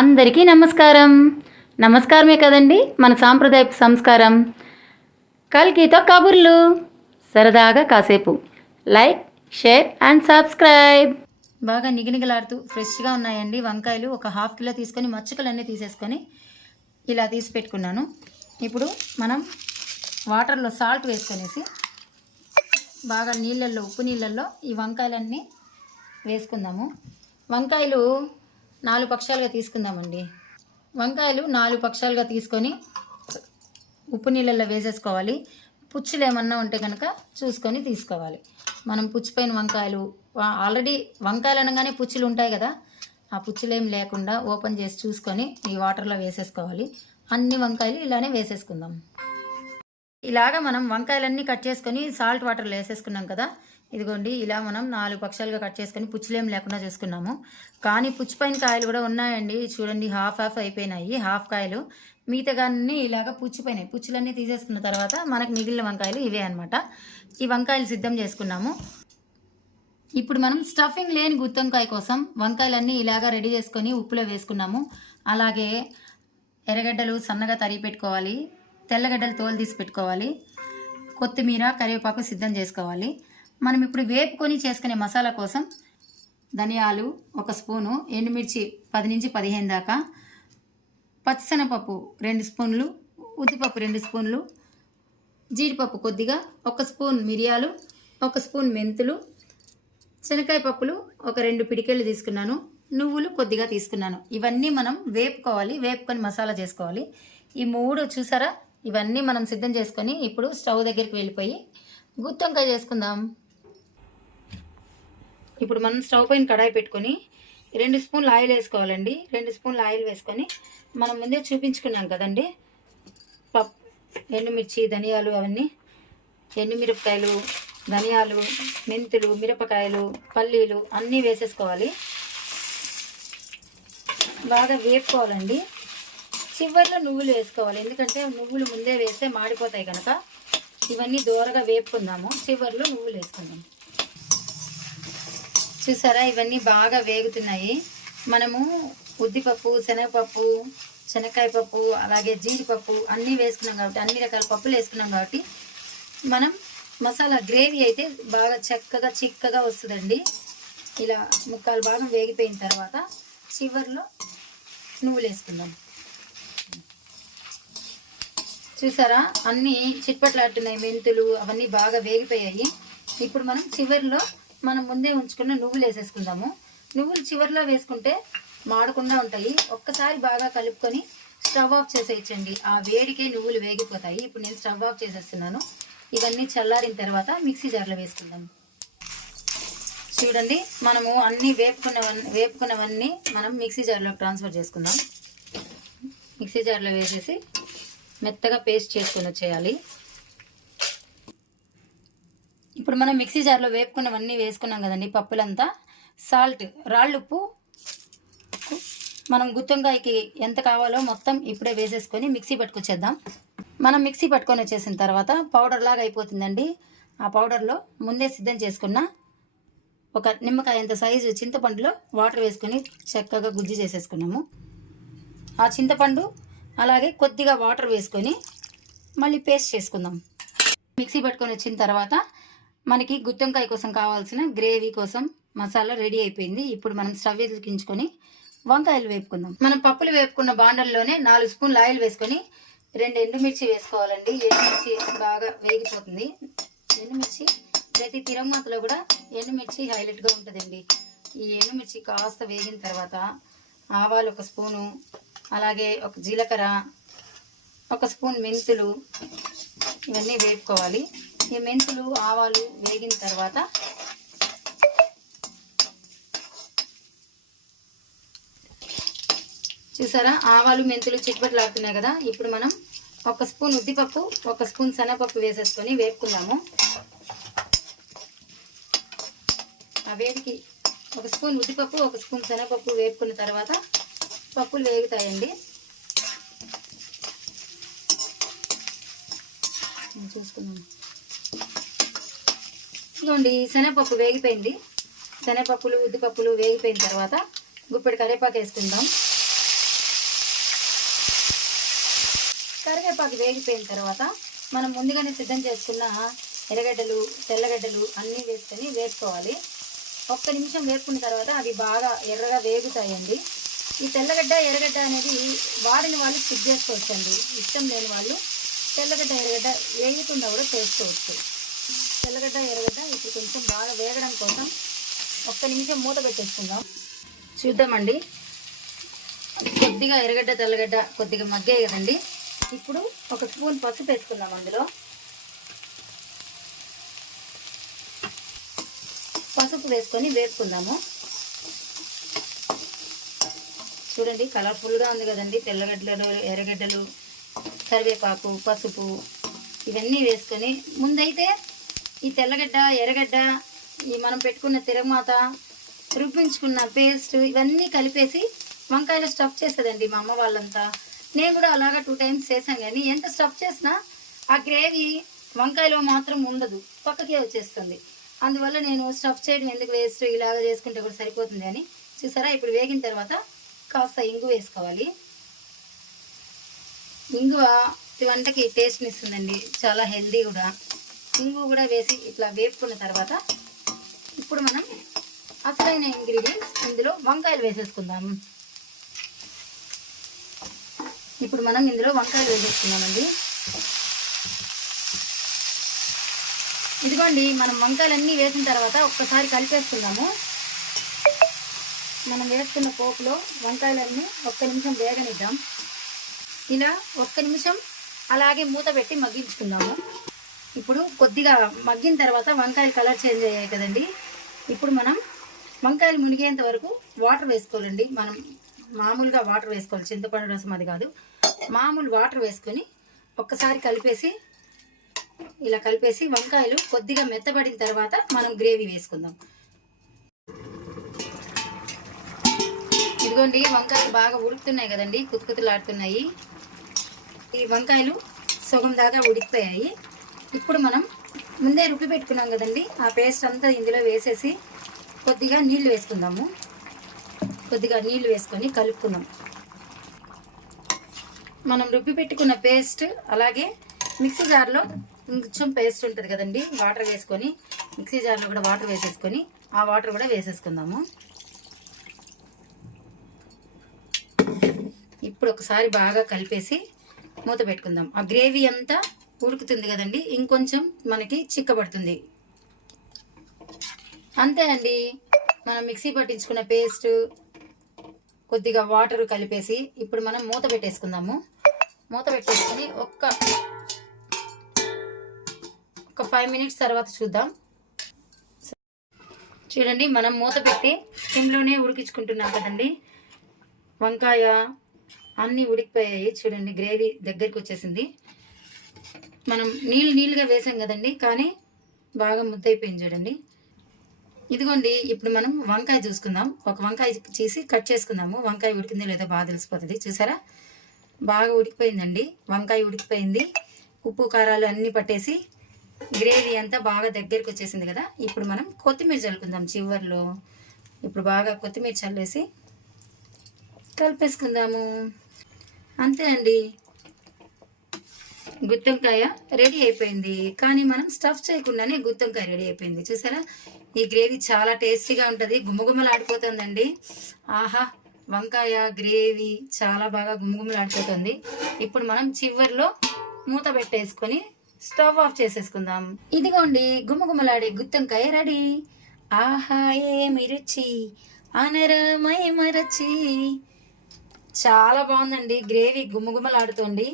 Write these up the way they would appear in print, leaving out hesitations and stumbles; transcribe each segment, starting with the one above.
అందరికీ నమస్కారం. నమస్కారమే కదండి మన సాంప్రదాయపు సంస్కారం. కల్కితో కబుర్లు, సరదాగా కాసేపు. Like, share and subscribe. బాగా నిగనిగలాడుతూ ఫ్రెష్గా ఉన్నాయండి వంకాయలు. ఒక ½ కిలో తీసుకొని మచ్చుకలన్నీ తీసేసుకొని ఇలా తీసి పెట్టుకున్నాను. ఇప్పుడు మనం వాటర్లో సాల్ట్ వేసుకొనేసి బాగా నీళ్ళల్లో, ఉప్పు నీళ్ళల్లో ఈ వంకాయలన్నీ వేసుకుందాము. వంకాయలు 4 పక్షాలుగా తీసుకుందామండి. వంకాయలు 4 పక్షాలుగా తీసుకొని ఉప్పు నీళ్ళల్లో వేసేసుకోవాలి. పుచ్చులు ఏమన్నా ఉంటే కనుక చూసుకొని తీసుకోవాలి. మనం పుచ్చిపోయిన వంకాయలు, ఆల్రెడీ వంకాయలు అనగానే పుచ్చులు ఉంటాయి కదా, ఆ పుచ్చులు ఏం లేకుండా ఓపెన్ చేసి చూసుకొని ఈ వాటర్లో వేసేసుకోవాలి. అన్ని వంకాయలు ఇలానే వేసేసుకుందాం. ఇలాగా మనం వంకాయలన్నీ కట్ చేసుకొని సాల్ట్ వాటర్లో వేసేసుకున్నాం కదా. ఇదిగోండి, ఇలా మనం 4 పక్షాలుగా కట్ చేసుకొని పుచ్చులేం లేకుండా చేసుకున్నాము. కానీ పుచ్చిపోయిన కాయలు కూడా ఉన్నాయండి. చూడండి, హాఫ్ అయిపోయినాయి. హాఫ్ కాయలు మిగతాగాన్ని ఇలాగ పుచ్చిపోయినాయి. పుచ్చులన్నీ తీసేసుకున్న తర్వాత మనకు మిగిలిన వంకాయలు ఇవే అనమాట. ఈ వంకాయలు సిద్ధం చేసుకున్నాము. ఇప్పుడు మనం స్టఫింగ్ లేని గుత్తొంకాయ కోసం వంకాయలన్నీ ఇలాగా రెడీ చేసుకొని ఉప్పులో వేసుకున్నాము. అలాగే ఎర్రగడ్డలు సన్నగా తరిగి పెట్టుకోవాలి. తెల్లగడ్డలు తోలు తీసి పెట్టుకోవాలి. కొత్తిమీర, కరివేపాకు సిద్ధం చేసుకోవాలి. మనం ఇప్పుడు వేపుకొని చేసుకునే మసాలా కోసం ధనియాలు 1 స్పూను, ఎండుమిర్చి 10 నుంచి 15 దాకా, పచ్చిశనగపప్పు 2 స్పూన్లు, ఉద్దిపప్పు 2 స్పూన్లు, జీడిపప్పు కొద్దిగా, 1 స్పూన్ మిరియాలు, 1 స్పూన్ మెంతులు, శనగకాయ పప్పులు ఒక 2 పిడికెళ్ళు తీసుకున్నాను, నువ్వులు కొద్దిగా తీసుకున్నాను. ఇవన్నీ మనం వేపుకోవాలి. వేపుకొని మసాలా చేసుకోవాలి. ఈ 3 చూసారా, ఇవన్నీ మనం సిద్ధం చేసుకొని ఇప్పుడు స్టవ్ దగ్గరికి వెళ్ళిపోయి గుత్తొంకాయ చేసుకుందాం. ఇప్పుడు మనం స్టవ్ పైన కడాయి పెట్టుకొని 2 స్పూన్లు ఆయిల్ వేసుకోవాలండి. 2 స్పూన్లు ఆయిల్ వేసుకొని మనం ముందే చూపించుకున్నాం కదండి పప్పు, ఎండుమిర్చి, ధనియాలు, అవన్నీ ఎండుమిరపకాయలు, ధనియాలు, మెంతులు, మిరపకాయలు, పల్లీలు అన్నీ వేసేసుకోవాలి. బాగా వేపుకోవాలండి. చివరిలో నువ్వులు వేసుకోవాలి, ఎందుకంటే నువ్వులు ముందే వేస్తే మాడిపోతాయి కనుక. ఇవన్నీ దూరగా వేపుకుందాము. చివరిలో నువ్వులు వేసుకుందాం. చూసారా, ఇవన్నీ బాగా వేగుతున్నాయి. మనము ఉద్దిపప్పు, శనగపప్పు, శనగకాయ పప్పు, అలాగే జీడిపప్పు అన్నీ వేసుకున్నాం కాబట్టి, అన్ని రకాల పప్పులు వేసుకున్నాం కాబట్టి మనం మసాలా గ్రేవీ అయితే బాగా చక్కగా చిక్కగా వస్తుందండి. ఇలా ముక్కాలు భాగం వేగిపోయిన తర్వాత చివరిలో నువ్వులు వేసుకుందాం. చూసారా, అన్నీ చిట్పట్లాడుతున్నాయి. మెంతులు అవన్నీ బాగా వేగిపోయాయి. ఇప్పుడు మనం చివరిలో మనం ముందే ఉంచుకున్న నువ్వులు వేసేసుకుందాము. నువ్వులు చివరిలో వేసుకుంటే మాడకుండా ఉంటాయి. ఒక్కసారి బాగా కలుపుకొని స్టవ్ ఆఫ్ చేసేయచ్చండి. ఆ వేడికే నువ్వులు వేగిపోతాయి. ఇప్పుడు నేను స్టవ్ ఆఫ్ చేసేస్తున్నాను. ఇవన్నీ చల్లారిన తర్వాత మిక్సీ జార్లో వేసుకుందాం. చూడండి, మనము అన్నీ వేపుకున్నవన్నీ మనం మిక్సీ జార్లో ట్రాన్స్ఫర్ చేసుకుందాం. మిక్సీ జార్లో వేసేసి మెత్తగా పేస్ట్ చేసుకొని వచ్చేయాలి. ఇప్పుడు మనం మిక్సీ జార్లో వేపుకున్నవన్నీ వేసుకున్నాం కదండి, పప్పులంతా. సాల్ట్, రాళ్ళుప్పు మనం గుత్తొంకాయకి ఎంత కావాలో మొత్తం ఇప్పుడే వేసేసుకొని మిక్సీ పట్టుకొచ్చేద్దాం. మనం మిక్సీ పట్టుకొని వచ్చేసిన తర్వాత పౌడర్ లాగా అయిపోతుందండి. ఆ పౌడర్లో ముందే సిద్ధం చేసుకున్న ఒక నిమ్మకాయ అంత సైజు చింతపండులో వాటర్ వేసుకొని చక్కగా గుజ్జు చేసేసుకున్నాము. ఆ చింతపండు అలాగే కొద్దిగా వాటర్ వేసుకొని మళ్ళీ పేస్ట్ చేసుకుందాం. మిక్సీ పట్టుకొని వచ్చిన తర్వాత మనకి గుత్తొంకాయ కోసం కావాల్సిన గ్రేవీ కోసం మసాలా రెడీ అయిపోయింది. ఇప్పుడు మనం స్టవ్ వెలిగించుకొని వంకాయలు వేపుకుందాం. మనం పప్పులు వేపుకున్న బాండల్లోనే 4 స్పూన్లు ఆయిల్ వేసుకొని 2 ఎండుమిర్చి వేసుకోవాలండి. ఎండుమిర్చి బాగా వేగిపోతుంది. ఎండుమిర్చి ప్రతి తిరగమాతలో కూడా ఎండుమిర్చి హైలైట్గా ఉంటుందండి. ఈ ఎండుమిర్చి కాస్త వేగిన తర్వాత ఆవాలు 1 స్పూను, అలాగే ఒక జీలకర్ర, 1 స్పూన్ మెంతులు, ఇవన్నీ వేపుకోవాలి. ఈ మెంతులు, ఆవాలు వేగిన తర్వాత చూసారా, ఆవాలు మెంతులు చిట్పట్లాడుతున్నాయి కదా. ఇప్పుడు మనం 1 స్పూన్ ఉద్దిపప్పు, 1 స్పూన్ శనగపప్పు వేసేసుకొని వేపుకుందాము. ఆ వేడికి 1 స్పూన్ ఉద్దిపప్పు, 1 స్పూన్ శనగపప్పు వేపుకున్న తర్వాత పప్పులు వేగుతాయండి. చూసుకుందాం. ఇదిగోండి, శనగపప్పు వేగిపోయింది. శనగపప్పులు, ఉద్దిపప్పులు వేగిపోయిన తర్వాత గుప్పెడు కరివేపాకు వేసుకుందాం. కరివేపాకు వేగిపోయిన తర్వాత మనం ముందుగానే సిద్ధం చేసుకున్న ఎర్రగడ్డలు తెల్లగడ్డలు అన్నీ వేసుకొని వేసుకోవాలి. ఒక్క నిమిషం వేసుకున్న తర్వాత అవి బాగా ఎర్రగా వేగుతాయండి. ఈ తెల్లగడ్డ ఎర్రగడ్డ అనేది వాడిన వాళ్ళు స్కిప్ చేసుకోవచ్చండి. ఇష్టం లేని వాళ్ళు తెల్లగడ్డ ఎర్రగడ్డ వేయకుండా కూడా చేసుకోవచ్చు. తెల్లగడ్డ ఎర్రగడ్డ ఇప్పుడు కొంచెం బాగా వేగడం కోసం ఒక్క నిమిషం మూత పెట్టేసుకుందాం. చూద్దామండి. కొద్దిగా ఎర్రగడ్డ తెల్లగడ్డ కొద్దిగా మగ్గాయి కదండి. ఇప్పుడు ఒక స్పూన్ పసుపు వేసుకుందాం. అందులో పసుపు వేసుకొని వేపుకుందాము. చూడండి కలర్ఫుల్గా ఉంది కదండి. తెల్లగడ్డలు ఎర్రగడ్డలు కరివేపాకు పసుపు ఇవన్నీ వేసుకొని ముందైతే ఈ తెల్లగడ్డ ఎర్రగడ్డ ఈ మనం పెట్టుకున్న తిరగమాత రుబ్బించుకున్న పేస్ట్ ఇవన్నీ కలిపేసి వంకాయలు స్టఫ్ చేస్తుందండి మా అమ్మ వాళ్ళంతా. నేను కూడా అలాగా 2 times చేశాను. కానీ ఎంత స్టఫ్ చేసినా ఆ గ్రేవీ వంకాయలో మాత్రం ఉండదు, పక్కకే వచ్చేస్తుంది. అందువల్ల నేను స్టఫ్ చేయడం ఎందుకు వేస్ట్, ఇలాగ చేసుకుంటే కూడా సరిపోతుంది అని. చూసారా ఇప్పుడు వేగిన తర్వాత కాస్త ఇంగు వేసుకోవాలి. ఇంగువ వంటకి టేస్ట్ని ఇస్తుందండి, చాలా హెల్దీ కూడా. ఇంగు కూడా వేసి ఇట్లా వేపుకున్న తర్వాత ఇప్పుడు మనం అసలైన ఇంగ్రీడియంట్స్ ఇందులో వంకాయలు వేసేసుకుందాం. ఇప్పుడు మనం ఇందులో వంకాయలు వేసేసుకున్నామండి. ఇదిగోండి మనం వంకాయలన్నీ వేసిన తర్వాత ఒక్కసారి కలిపేసుకున్నాము. మనం వేసుకున్న పోపులో వంకాయలన్నీ ఒక్క నిమిషం వేగనిద్దాం. ఇలా ఒక్క నిమిషం అలాగే మూత పెట్టి మగ్గించుకుందాము. ఇప్పుడు కొద్దిగా మగ్గిన తర్వాత వంకాయలు కలర్ చేంజ్ అయ్యాయి కదండి. ఇప్పుడు మనం వంకాయలు మునిగేంత వరకు వాటర్ వేసుకోవాలండి. మనం మామూలుగా వాటర్ వేసుకోవాలి, చింతపండు రసం అది కాదు, మామూలు వాటర్ వేసుకొని ఒక్కసారి కలిపేసి ఇలా కలిపేసి వంకాయలు కొద్దిగా మెత్తబడిన తర్వాత మనం గ్రేవీ వేసుకుందాం. ఇదిగోండి వంకాయలు బాగా ఉడుకుతున్నాయి కదండి, కుతుకుతులాడుతున్నాయి. ఈ వంకాయలు సగం దాకా ఉడికిపోయాయి. ఇప్పుడు మనం ముందే రుబ్బి పెట్టుకున్నాం కదండి, ఆ పేస్ట్ అంతా ఇందులో వేసేసి కొద్దిగా నీళ్లు వేసుకుందాము. కొద్దిగా నీళ్లు వేసుకొని కలుపుకుందాం. మనం రుబ్బి పెట్టుకున్న పేస్ట్ అలాగే మిక్సీ జార్లో కొంచెం పేస్ట్ ఉంటుంది కదండి, వాటర్ వేసుకొని మిక్సీ జార్లో కూడా వాటర్ వేసేసుకొని ఆ వాటర్ కూడా వేసేసుకుందాము. ఇప్పుడు ఒకసారి బాగా కలిపేసి మూత పెట్టుకుందాం. ఆ గ్రేవీ అంతా ఉడుకుతుంది కదండి, ఇంకొంచెం మనకి చిక్కబడుతుంది. అంతే అండి. మనం మిక్సీ పట్టించుకున్న పేస్ట్ కొద్దిగా వాటర్ కలిపేసి ఇప్పుడు మనం మూత పెట్టేసుకుందాము. మూత పెట్టేసుకొని ఒక 5 minutes తర్వాత చూద్దాం. చూడండి మనం మూత పెట్టి సిమ్లోనే ఉడికించుకుంటున్నాం కదండి. వంకాయ అన్నీ ఉడికిపోయాయి. చూడండి గ్రేవీ దగ్గరికి వచ్చేసింది. మనం నీళ్ళుగా వేసాం కదండి, కానీ బాగా ముద్దయిపోయింది చూడండి. ఇదిగోండి ఇప్పుడు మనం వంకాయ చూసుకుందాం. ఒక వంకాయ చేసి కట్ చేసుకుందాము. వంకాయ ఉడికిందో లేదో బాగా తెలిసిపోతుంది. చూసారా బాగా ఉడికిపోయిందండి. వంకాయ ఉడికిపోయింది. ఉప్పు కారాలు అన్నీ పట్టేసి గ్రేవీ అంతా బాగా దగ్గరికి వచ్చేసింది కదా. ఇప్పుడు మనం కొత్తిమీర చల్లుకుందాం చివర్లో. ఇప్పుడు బాగా కొత్తిమీర చల్లేసి కలిపేసుకుందాము. అంతే అండి, గుత్తొంకాయ రెడీ అయిపోయింది. కానీ మనం స్టఫ్ చేయకుండానే గుత్తొంకాయ రెడీ అయిపోయింది. చూసారా ఈ గ్రేవీ చాలా టేస్టీగా ఉంటుంది, గుమ్మగుమ్మలాడిపోతుందండి. ఆహా, వంకాయ గ్రేవీ చాలా బాగా గుమ్మగుమ్మలాడిపోతుంది. ఇప్పుడు మనం చివర్లో మూత పెట్టేసుకొని స్టవ్ ఆఫ్ చేసేసుకుందాం. ఇదిగోండి గుమ్మగుమ్మలాడే గుత్తొంకాయ రెడీ. ఆహా ఏమి రుచి అనరమై మరచి. చాలా బాగుందండి, గ్రేవీ గుమ్మగుమ్మలాడుతోంది.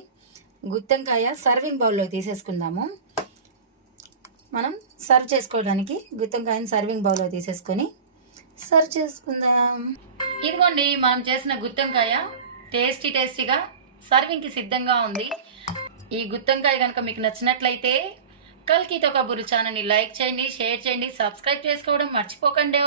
గుత్తొంకాయ సర్వింగ్ బౌల్లో తీసేసుకుందాము. మనం సర్వ్ చేసుకోవడానికి గుత్తొంకాయని సర్వింగ్ బౌల్లో తీసేసుకొని సర్వ్ చేసుకుందాం. ఇదిగోండి మనం చేసిన గుత్తొంకాయ టేస్టీగా సర్వింగ్కి సిద్ధంగా ఉంది. ఈ గుత్తొంకాయ కనుక మీకు నచ్చినట్లయితే కల్కితో కబుర్లు ఛానల్ని లైక్ చేయండి, షేర్ చేయండి, సబ్స్క్రైబ్ చేసుకోవడం మర్చిపోకండి.